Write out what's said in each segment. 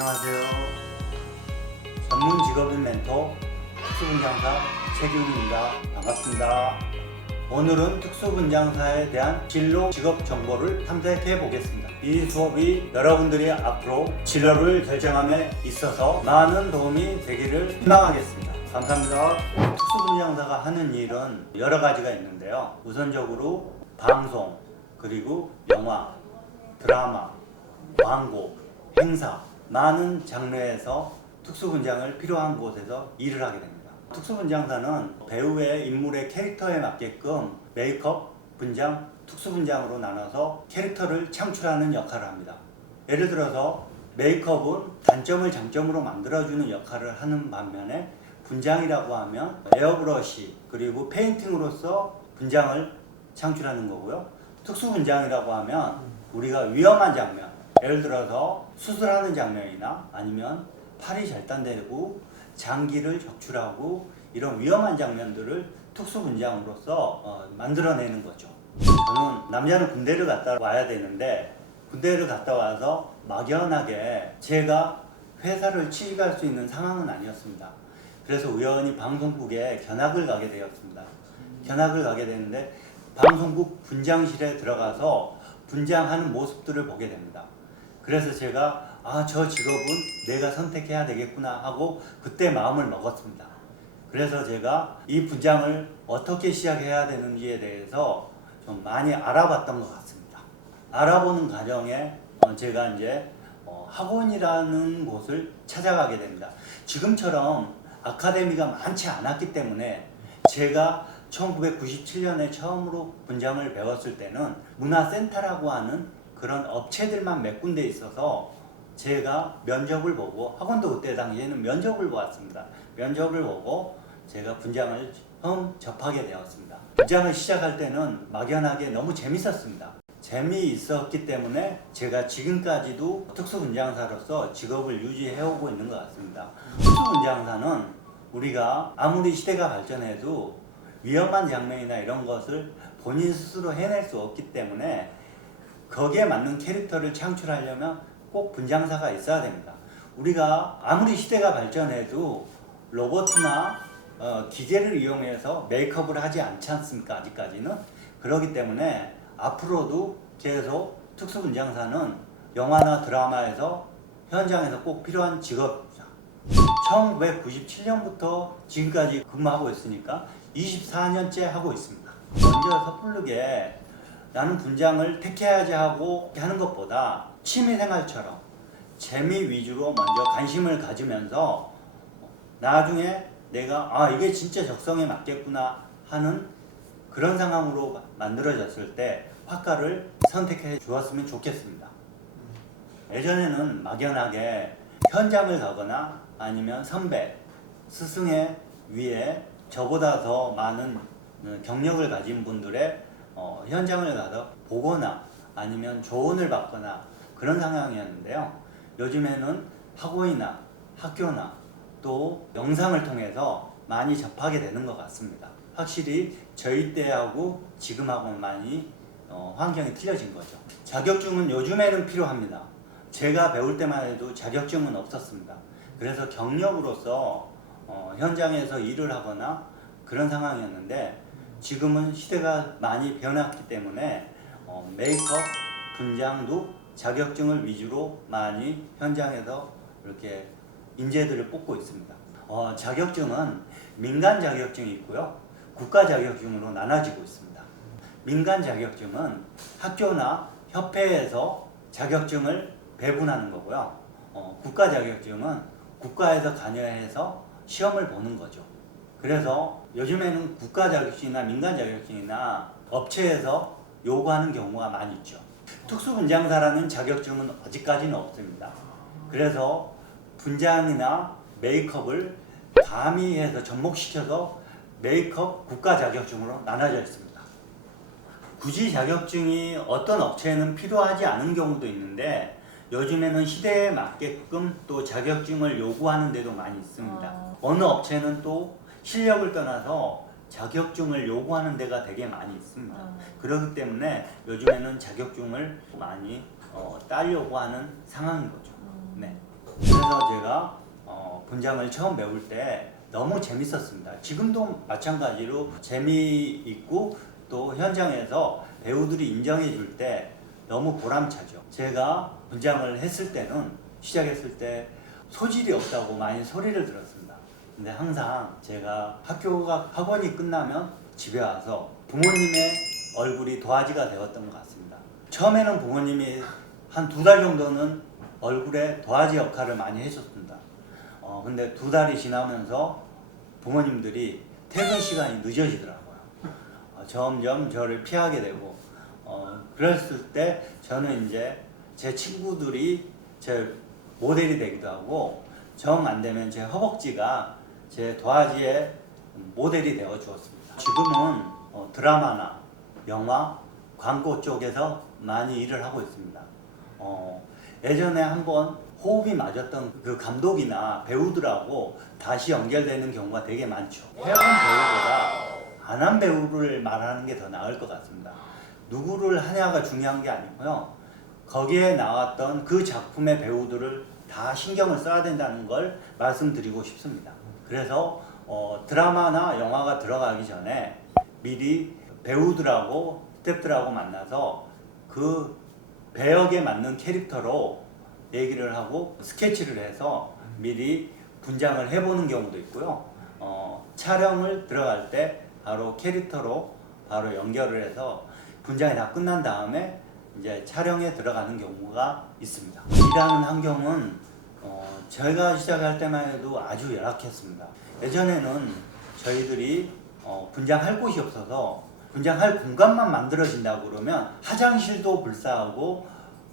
안녕하세요. 전문 직업인 멘토 특수분장사 최기훈입니다. 반갑습니다. 오늘은 특수분장사에 대한 진로 직업 정보를 탐색해 보겠습니다. 이 수업이 여러분들이 앞으로 진로를 결정함에 있어서 많은 도움이 되기를 희망하겠습니다. 감사합니다. 특수분장사가 하는 일은 여러 가지가 있는데요. 우선적으로 방송, 그리고 영화, 드라마, 광고, 행사, 많은 장르에서 특수분장을 필요한 곳에서 일을 하게 됩니다. 특수분장사는 배우의 인물의 캐릭터에 맞게끔 메이크업, 분장, 특수분장으로 나눠서 캐릭터를 창출하는 역할을 합니다. 예를 들어서 메이크업은 단점을 장점으로 만들어주는 역할을 하는 반면에 분장이라고 하면 에어브러시 그리고 페인팅으로서 분장을 창출하는 거고요. 특수분장이라고 하면 우리가 위험한 장면, 예를 들어서 수술하는 장면이나 아니면 팔이 절단되고 장기를 적출하고 이런 위험한 장면들을 특수분장으로서 만들어내는 거죠. 저는 남자는 군대를 갔다 와야 되는데 군대를 갔다 와서 막연하게 제가 회사를 취직할 수 있는 상황은 아니었습니다. 그래서 우연히 방송국에 견학을 가게 되었습니다. 견학을 가게 되는데 방송국 분장실에 들어가서 분장하는 모습들을 보게 됩니다. 그래서 제가 저 직업은 내가 선택해야 되겠구나 하고 그때 마음을 먹었습니다. 그래서 제가 이 분장을 어떻게 시작해야 되는지에 대해서 좀 많이 알아봤던 것 같습니다. 알아보는 과정에 제가 이제 학원이라는 곳을 찾아가게 됩니다. 지금처럼 아카데미가 많지 않았기 때문에 제가 1997년에 처음으로 분장을 배웠을 때는 문화센터라고 하는 그런 업체들만 몇 군데 있어서 제가 면접을 보고 학원도 그때 당시에는 면접을 보았습니다. 면접을 보고 제가 분장을 처음 접하게 되었습니다. 분장을 시작할 때는 막연하게 너무 재밌었습니다. 재미있었기 때문에 제가 지금까지도 특수분장사로서 직업을 유지해오고 있는 것 같습니다. 특수분장사는 우리가 아무리 시대가 발전해도 위험한 장면이나 이런 것을 본인 스스로 해낼 수 없기 때문에 거기에 맞는 캐릭터를 창출하려면 꼭 분장사가 있어야 됩니다. 우리가 아무리 시대가 발전해도 로봇이나 기계를 이용해서 메이크업을 하지 않지 않습니까? 아직까지는. 그렇기 때문에 앞으로도 계속 특수분장사는 영화나 드라마에서 현장에서 꼭 필요한 직업입니다. 1997년부터 지금까지 근무하고 있으니까 24년째 하고 있습니다. 먼저 섣부르게 나는 분장을 택해야지 하고 하는 것보다 취미생활처럼 재미 위주로 먼저 관심을 가지면서 나중에 내가 이게 진짜 적성에 맞겠구나 하는 그런 상황으로 만들어졌을 때 학과를 선택해 주었으면 좋겠습니다. 예전에는 막연하게 현장을 가거나 아니면 선배, 스승의 위에 저보다 더 많은 경력을 가진 분들의 현장을 가서 보거나 아니면 조언을 받거나 그런 상황이었는데요. 요즘에는 학원이나 학교나 또 영상을 통해서 많이 접하게 되는 것 같습니다. 확실히 저희 때하고 지금하고는 많이 환경이 틀려진 거죠. 자격증은 요즘에는 필요합니다. 제가 배울 때만 해도 자격증은 없었습니다. 그래서 경력으로서 현장에서 일을 하거나 그런 상황이었는데 지금은 시대가 많이 변했기 때문에 메이크업, 분장도 자격증을 위주로 많이 현장에서 이렇게 인재들을 뽑고 있습니다. 자격증은 민간 자격증이 있고요. 국가 자격증으로 나눠지고 있습니다. 민간 자격증은 학교나 협회에서 자격증을 배분하는 거고요. 국가 자격증은 국가에서 관여해서 시험을 보는 거죠. 그래서 요즘에는 국가 자격증이나 민간 자격증이나 업체에서 요구하는 경우가 많이 있죠. 특수분장사라는 자격증은 아직까지는 없습니다. 그래서 분장이나 메이크업을 가미해서 접목시켜서 메이크업 국가 자격증으로 나눠져 있습니다. 굳이 자격증이 어떤 업체에는 필요하지 않은 경우도 있는데 요즘에는 시대에 맞게끔 또 자격증을 요구하는 데도 많이 있습니다. 어느 업체는 또 실력을 떠나서 자격증을 요구하는 데가 되게 많이 있습니다. 그렇기 때문에 요즘에는 자격증을 많이 따려고 하는 상황인 거죠. 네. 그래서 제가 분장을 처음 배울 때 너무 재밌었습니다. 지금도 마찬가지로 재미있고 또 현장에서 배우들이 인정해 줄 때 너무 보람차죠. 제가 분장을 했을 때는 시작했을 때 소질이 없다고 많이 소리를 들었습니다. 근데 항상 제가 학원이 끝나면 집에 와서 부모님의 얼굴이 도화지가 되었던 것 같습니다. 처음에는 부모님이 한 2달 정도는 얼굴에 도화지 역할을 많이 해줬습니다. 근데 2달이 지나면서 부모님들이 퇴근 시간이 늦어지더라고요. 점점 저를 피하게 되고, 그랬을 때 저는 이제 제 친구들이 제 모델이 되기도 하고, 정 안 되면 제 허벅지가 제 도화지의 모델이 되어 주었습니다. 지금은 드라마나 영화, 광고 쪽에서 많이 일을 하고 있습니다. 예전에 한번 호흡이 맞았던 그 감독이나 배우들하고 다시 연결되는 경우가 되게 많죠. 해본 배우보다 안 한 배우를 말하는 게 더 나을 것 같습니다. 누구를 하냐가 중요한 게 아니고요. 거기에 나왔던 그 작품의 배우들을 다 신경을 써야 된다는 걸 말씀드리고 싶습니다. 그래서 드라마나 영화가 들어가기 전에 미리 배우들하고 스태프들하고 만나서 그 배역에 맞는 캐릭터로 얘기를 하고 스케치를 해서 미리 분장을 해보는 경우도 있고요. 촬영을 들어갈 때 바로 캐릭터로 바로 연결을 해서 분장이 다 끝난 다음에 이제 촬영에 들어가는 경우가 있습니다. 일하는 환경은 제가 시작할 때만 해도 아주 열악했습니다. 예전에는 저희들이 분장할 곳이 없어서 분장할 공간만 만들어진다고 그러면 화장실도 불사하고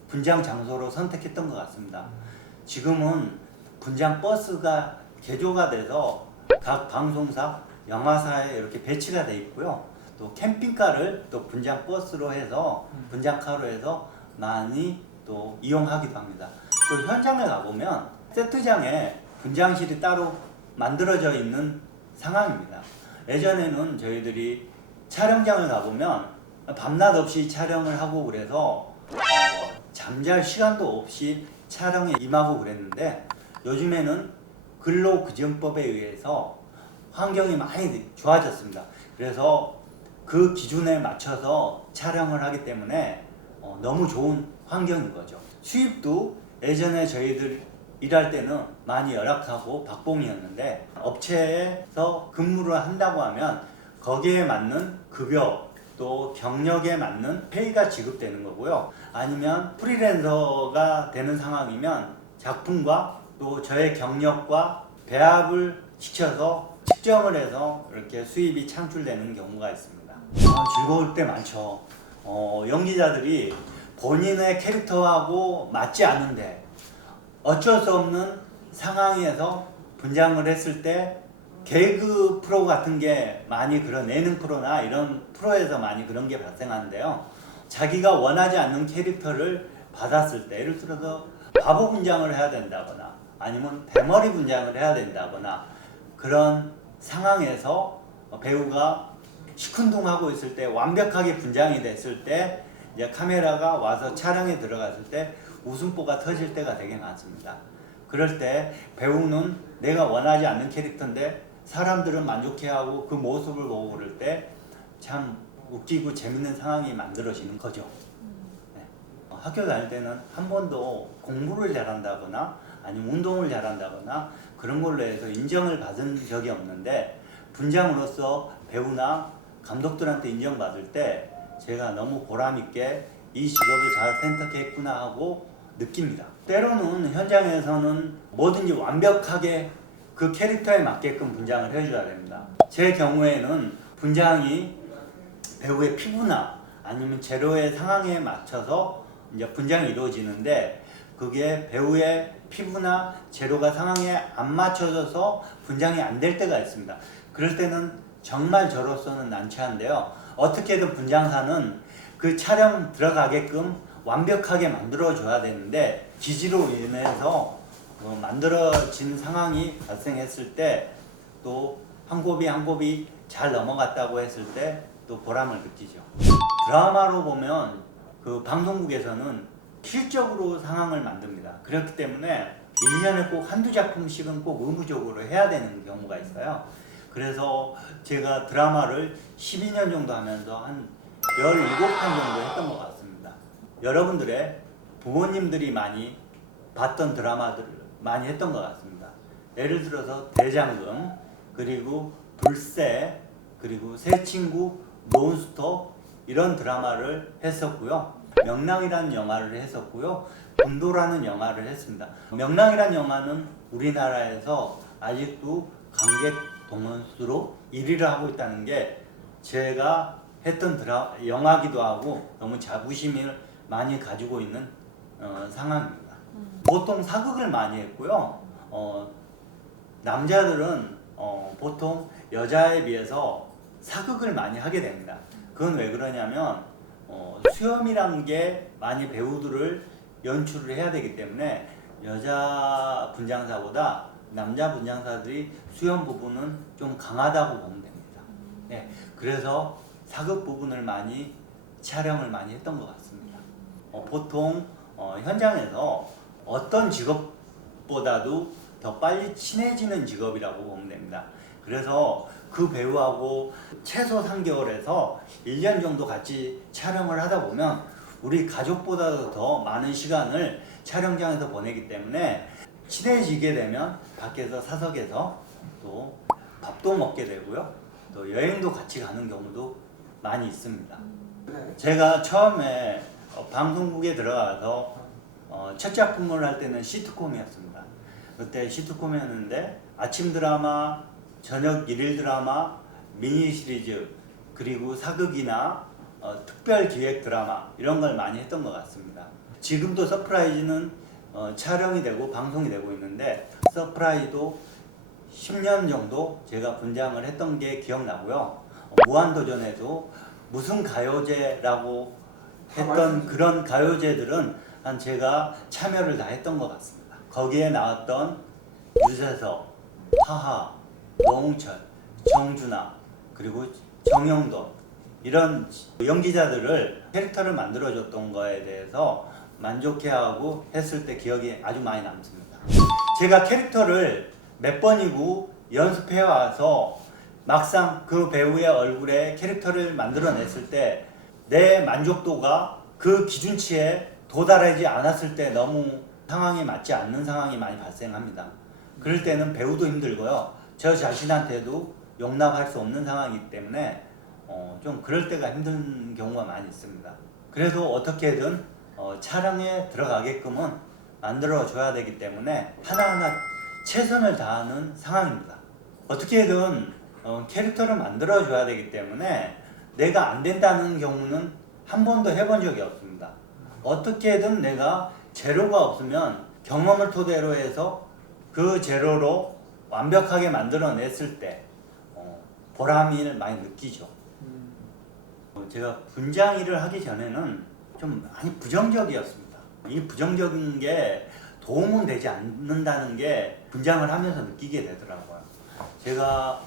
분장 장소로 선택했던 것 같습니다. 지금은 분장 버스가 개조가 돼서 각 방송사, 영화사에 이렇게 배치가 돼 있고요. 또 캠핑카를 또 분장 버스로 해서 분장카로 해서 많이 또 이용하기도 합니다. 또 현장에 가보면 세트장에 분장실이 따로 만들어져 있는 상황입니다. 예전에는 저희들이 촬영장을 가보면 밤낮 없이 촬영을 하고 그래서 잠잘 시간도 없이 촬영에 임하고 그랬는데 요즘에는 근로기준법에 의해서 환경이 많이 좋아졌습니다. 그래서 그 기준에 맞춰서 촬영을 하기 때문에 너무 좋은 환경인 거죠. 수입도 예전에 저희들 일할 때는 많이 열악하고 박봉이었는데 업체에서 근무를 한다고 하면 거기에 맞는 급여 또 경력에 맞는 페이가 지급되는 거고요. 아니면 프리랜서가 되는 상황이면 작품과 또 저의 경력과 배합을 시켜서 측정을 해서 이렇게 수입이 창출되는 경우가 있습니다. 즐거울 때 많죠. 연기자들이 본인의 캐릭터하고 맞지 않은데 어쩔 수 없는 상황에서 분장을 했을 때 개그 프로 같은 게 많이 그런 예능 프로나 이런 프로에서 많이 그런 게 발생하는데요. 자기가 원하지 않는 캐릭터를 받았을 때 예를 들어서 바보 분장을 해야 된다거나 아니면 대머리 분장을 해야 된다거나 그런 상황에서 배우가 시큰둥하고 있을 때 완벽하게 분장이 됐을 때 이제 카메라가 와서 촬영에 들어갔을 때 웃음보가 터질 때가 되게 많습니다. 그럴 때 배우는 내가 원하지 않는 캐릭터인데 사람들은 만족해하고 그 모습을 보고 그럴 때 참 웃기고 재밌는 상황이 만들어지는 거죠. 네. 학교 다닐 때는 한 번도 공부를 잘한다거나 아니면 운동을 잘한다거나 그런 걸로 해서 인정을 받은 적이 없는데 분장으로서 배우나 감독들한테 인정받을 때 제가 너무 보람있게 이 직업을 잘 선택했구나 하고 느낍니다. 때로는 현장에서는 뭐든지 완벽하게 그 캐릭터에 맞게끔 분장을 해줘야 됩니다. 제 경우에는 분장이 배우의 피부나 아니면 재료의 상황에 맞춰서 이제 분장이 이루어지는데 그게 배우의 피부나 재료가 상황에 안 맞춰져서 분장이 안 될 때가 있습니다. 그럴 때는 정말 저로서는 난처한데요. 어떻게든 분장사는 그 촬영 들어가게끔 완벽하게 만들어줘야 되는데 기지로 인해서 만들어진 상황이 발생했을 때 또 한 곱이 한 곱이 잘 넘어갔다고 했을 때 또 보람을 느끼죠. 드라마로 보면 그 방송국에서는 실적으로 상황을 만듭니다. 그렇기 때문에 1년에 꼭 한두 작품씩은 꼭 의무적으로 해야 되는 경우가 있어요. 그래서 제가 드라마를 12년 정도 하면서 한 17편 정도 했던 것 같습니다. 여러분들의 부모님들이 많이 봤던 드라마들을 많이 했던 것 같습니다. 예를 들어서 대장금, 그리고 불새, 그리고 새 친구, 논스톱 이런 드라마를 했었고요. 명랑이라는 영화를 했었고요. 군도라는 영화를 했습니다. 명랑이라는 영화는 우리나라에서 아직도 관객 동원수로 1위를 하고 있다는 게 제가 했던 영화기도 하고 너무 자부심을 많이 가지고 있는 상황입니다. 보통 사극을 많이 했고요. 남자들은 보통 여자에 비해서 사극을 많이 하게 됩니다. 그건 왜 그러냐면 수염이란 게 많이 배우들을 연출을 해야 되기 때문에 여자 분장사보다 남자 분장사들이 수염 부분은 좀 강하다고 보면 됩니다. 네, 그래서 사극 부분을 많이 촬영을 많이 했던 것 같습니다. 보통 현장에서 어떤 직업보다도 더 빨리 친해지는 직업이라고 보면 됩니다. 그래서 그 배우하고 최소 3개월에서 1년 정도 같이 촬영을 하다 보면 우리 가족보다도 더 많은 시간을 촬영장에서 보내기 때문에 친해지게 되면 밖에서 사석에서 또 밥도 먹게 되고요. 또 여행도 같이 가는 경우도 많이 있습니다. 제가 처음에 방송국에 들어가서 첫 작품을 할 때는 시트콤이었습니다. 그때 시트콤이었는데 아침 드라마, 저녁 일일 드라마, 미니 시리즈, 그리고 사극이나 특별 기획 드라마 이런 걸 많이 했던 것 같습니다. 지금도 서프라이즈는 촬영이 되고 방송이 되고 있는데 서프라이즈도 10년 정도 제가 분장을 했던 게 기억나고요. 무한도전에도 무슨 가요제라고 했던 그런 가요제들은 한 제가 참여를 다 했던 것 같습니다. 거기에 나왔던 유재석, 하하, 노홍철, 정준하, 그리고 정영돈 이런 연기자들을 캐릭터를 만들어줬던 거에 대해서 만족해하고 했을 때 기억이 아주 많이 남습니다. 제가 캐릭터를 몇 번이고 연습해와서 막상 그 배우의 얼굴에 캐릭터를 만들어냈을 때 내 만족도가 그 기준치에 도달하지 않았을 때 너무 상황에 맞지 않는 상황이 많이 발생합니다. 그럴 때는 배우도 힘들고요. 저 자신한테도 용납할 수 없는 상황이기 때문에 좀 그럴 때가 힘든 경우가 많이 있습니다. 그래도 어떻게든 촬영에 들어가게끔은 만들어줘야 되기 때문에 하나하나 최선을 다하는 상황입니다. 어떻게든 캐릭터를 만들어줘야 되기 때문에 내가 안 된다는 경우는 한 번도 해본 적이 없습니다. 어떻게든 내가 재료가 없으면 경험을 토대로 해서 그 재료로 완벽하게 만들어냈을 때 보람을 많이 느끼죠. 제가 분장 일을 하기 전에는 좀 많이 부정적이었습니다. 이 부정적인 게 도움은 되지 않는다는 게 분장을 하면서 느끼게 되더라고요. 제가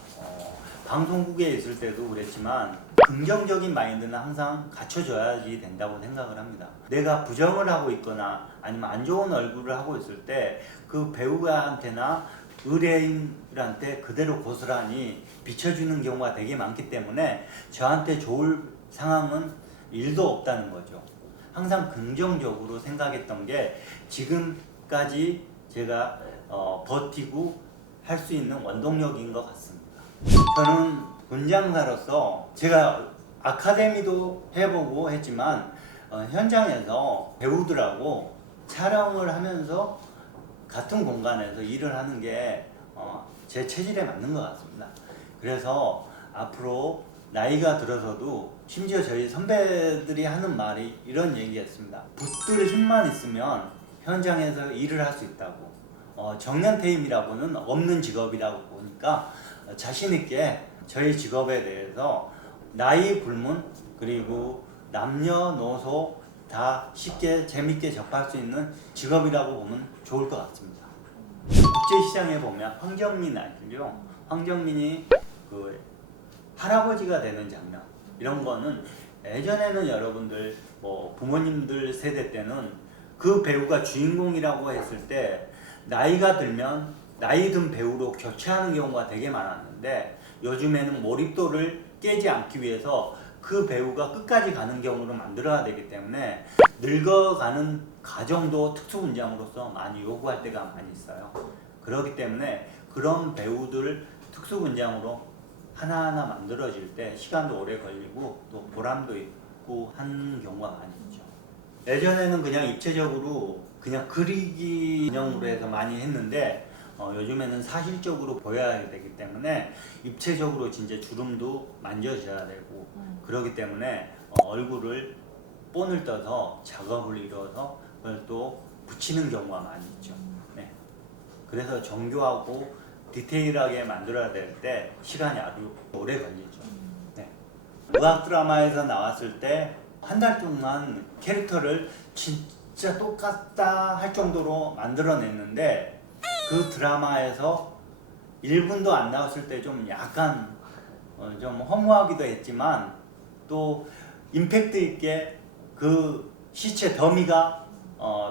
방송국에 있을 때도 그랬지만 긍정적인 마인드는 항상 갖춰줘야지 된다고 생각을 합니다. 내가 부정을 하고 있거나 아니면 안 좋은 얼굴을 하고 있을 때 그 배우한테나 의뢰인한테 그대로 고스란히 비춰주는 경우가 되게 많기 때문에 저한테 좋을 상황은 1도 없다는 거죠. 항상 긍정적으로 생각했던 게 지금까지 제가 버티고 할 수 있는 원동력인 것 같습니다. 저는 분장사로서 제가 아카데미도 해보고 했지만 현장에서 배우들하고 촬영을 하면서 같은 공간에서 일을 하는 게 제 체질에 맞는 것 같습니다. 그래서 앞으로 나이가 들어서도 심지어 저희 선배들이 하는 말이 이런 얘기였습니다. 붙들 힘만 있으면 현장에서 일을 할 수 있다고. 정년퇴임이라고는 없는 직업이라고 보니까 자신 있게 저희 직업에 대해서 나이 불문 그리고 남녀노소 다 쉽게 재밌게 접할 수 있는 직업이라고 보면 좋을 것 같습니다. 국제시장에 보면 황정민 아시죠? 황정민이 그 할아버지가 되는 장면 이런 거는 예전에는 여러분들 부모님들 세대 때는 그 배우가 주인공이라고 했을 때 나이가 들면 나이 든 배우로 교체하는 경우가 되게 많았는데 요즘에는 몰입도를 깨지 않기 위해서 그 배우가 끝까지 가는 경우로 만들어야 되기 때문에 늙어가는 과정도 특수분장으로서 많이 요구할 때가 많이 있어요. 그렇기 때문에 그런 배우들 특수분장으로 하나하나 만들어질 때 시간도 오래 걸리고 또 보람도 있고 하는 경우가 많이 있죠. 예전에는 그냥 입체적으로 그냥 그리기 인형으로 해서 많이 했는데 요즘에는 사실적으로 보여야 되기 때문에 입체적으로 진짜 주름도 만져져야 되고 그렇기 때문에 얼굴을 본을 떠서 작업을 이뤄서 그걸 또 붙이는 경우가 많이 있죠. 네. 그래서 정교하고 디테일하게 만들어야 될 때 시간이 아주 오래 걸리죠. 네. 의학 드라마에서 나왔을 때 한 달 동안 캐릭터를 진짜 똑같다 할 정도로 만들어냈는데 그 드라마에서 1분도 안 나왔을 때 좀 약간 좀 허무하기도 했지만 또 임팩트 있게 그 시체 더미가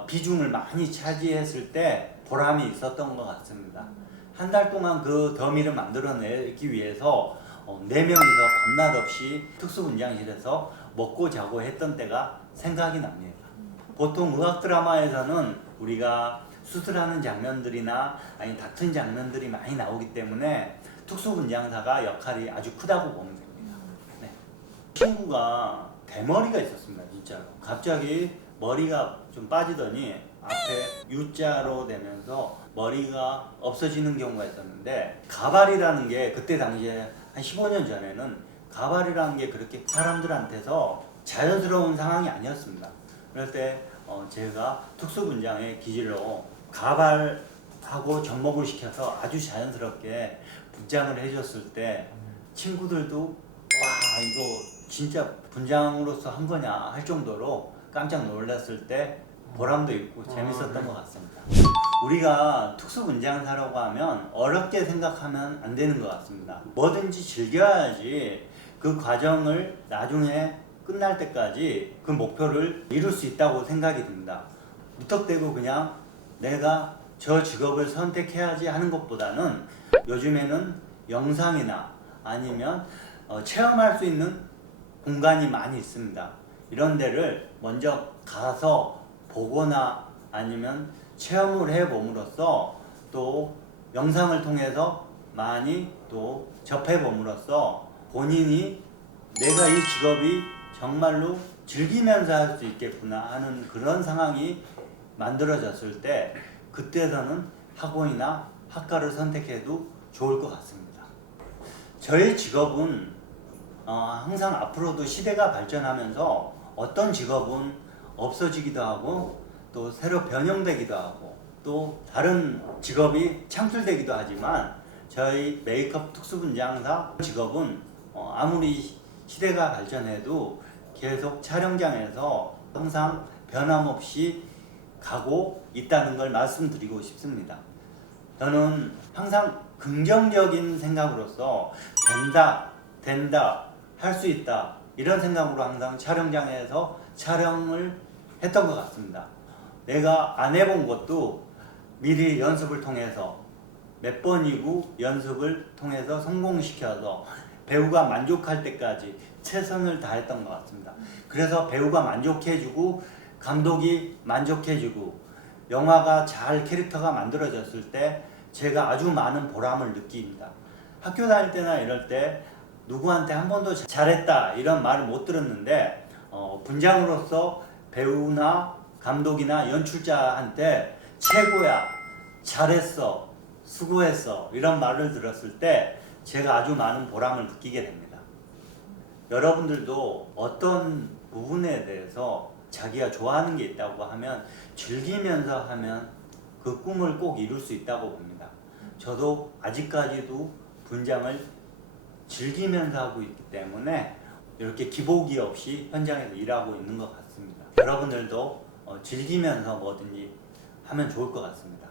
비중을 많이 차지했을 때 보람이 있었던 것 같습니다. 한 달 동안 그 더미를 만들어내기 위해서 4명이서 밤낮 없이 특수분장실에서 먹고 자고 했던 때가 생각이 납니다. 보통 의학 드라마에서는 우리가 수술하는 장면들이나 아니 다툰 장면들이 많이 나오기 때문에 특수분장사가 역할이 아주 크다고 보면 됩니다. 네. 친구가 대머리가 있었습니다. 진짜로. 갑자기 머리가 좀 빠지더니 앞에 U자로 되면서 머리가 없어지는 경우가 있었는데 가발이라는 게 그때 당시에 한 15년 전에는 가발이라는 게 그렇게 사람들한테서 자연스러운 상황이 아니었습니다. 그럴 때 제가 특수분장의 기질로 가발하고 접목을 시켜서 아주 자연스럽게 분장을 해줬을 때 친구들도 와 이거 진짜 분장으로서 한 거냐 할 정도로 깜짝 놀랐을 때 보람도 있고 재밌었던 것 같습니다. 우리가 특수분장사라고 하면 어렵게 생각하면 안 되는 것 같습니다. 뭐든지 즐겨야지 그 과정을 나중에 끝날 때까지 그 목표를 이룰 수 있다고 생각이 듭니다. 무턱대고 그냥 내가 저 직업을 선택해야지 하는 것보다는 요즘에는 영상이나 아니면 체험할 수 있는 공간이 많이 있습니다. 이런 데를 먼저 가서 보거나 아니면 체험을 해봄으로써 또 영상을 통해서 많이 또 접해봄으로써 본인이 내가 이 직업이 정말로 즐기면서 할 수 있겠구나 하는 그런 상황이 만들어졌을 때 그때서는 학원이나 학과를 선택해도 좋을 것 같습니다. 저의 직업은 항상 앞으로도 시대가 발전하면서 어떤 직업은 없어지기도 하고 또 새로 변형되기도 하고 또 다른 직업이 창출되기도 하지만 저희 메이크업 특수분장사 직업은 아무리 시대가 발전해도 계속 촬영장에서 항상 변함없이 가고 있다는 걸 말씀드리고 싶습니다. 저는 항상 긍정적인 생각으로서 된다, 할 수 있다 이런 생각으로 항상 촬영장에서 촬영을 했던 것 같습니다. 내가 안 해본 것도 미리 연습을 통해서 몇 번이고 연습을 통해서 성공시켜서 배우가 만족할 때까지 최선을 다했던 것 같습니다. 그래서 배우가 만족해주고 감독이 만족해주고 영화가 잘 캐릭터가 만들어졌을 때 제가 아주 많은 보람을 느낍니다. 학교 다닐 때나 이럴 때 누구한테 한 번도 잘했다 이런 말을 못 들었는데 분장으로서 배우나 감독이나 연출자한테 최고야, 잘했어, 수고했어 이런 말을 들었을 때 제가 아주 많은 보람을 느끼게 됩니다. 여러분들도 어떤 부분에 대해서 자기가 좋아하는 게 있다고 하면 즐기면서 하면 그 꿈을 꼭 이룰 수 있다고 봅니다. 저도 아직까지도 분장을 즐기면서 하고 있기 때문에 이렇게 기복이 없이 현장에서 일하고 있는 것 같습니다. 여러분들도 즐기면서 뭐든지 하면 좋을 것 같습니다.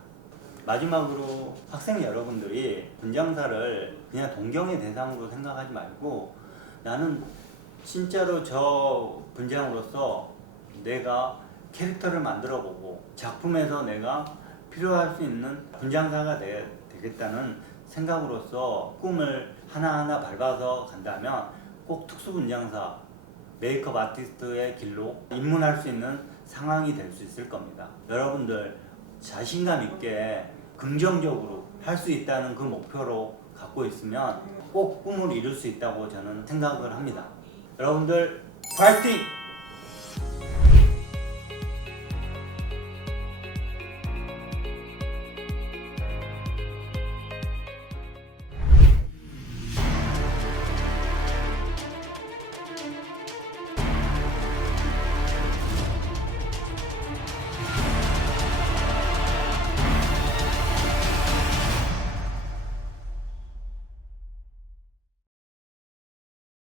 마지막으로 학생 여러분들이 분장사를 그냥 동경의 대상으로 생각하지 말고 나는 진짜로 저 분장으로서 내가 캐릭터를 만들어 보고 작품에서 내가 필요할 수 있는 분장사가 되겠다는 생각으로서 꿈을 하나하나 밟아서 간다면 꼭 특수분장사, 메이크업 아티스트의 길로 입문할 수 있는 상황이 될 수 있을 겁니다. 여러분들 자신감 있게 긍정적으로 할 수 있다는 그 목표로 갖고 있으면 꼭 꿈을 이룰 수 있다고 저는 생각을 합니다. 여러분들 파이팅!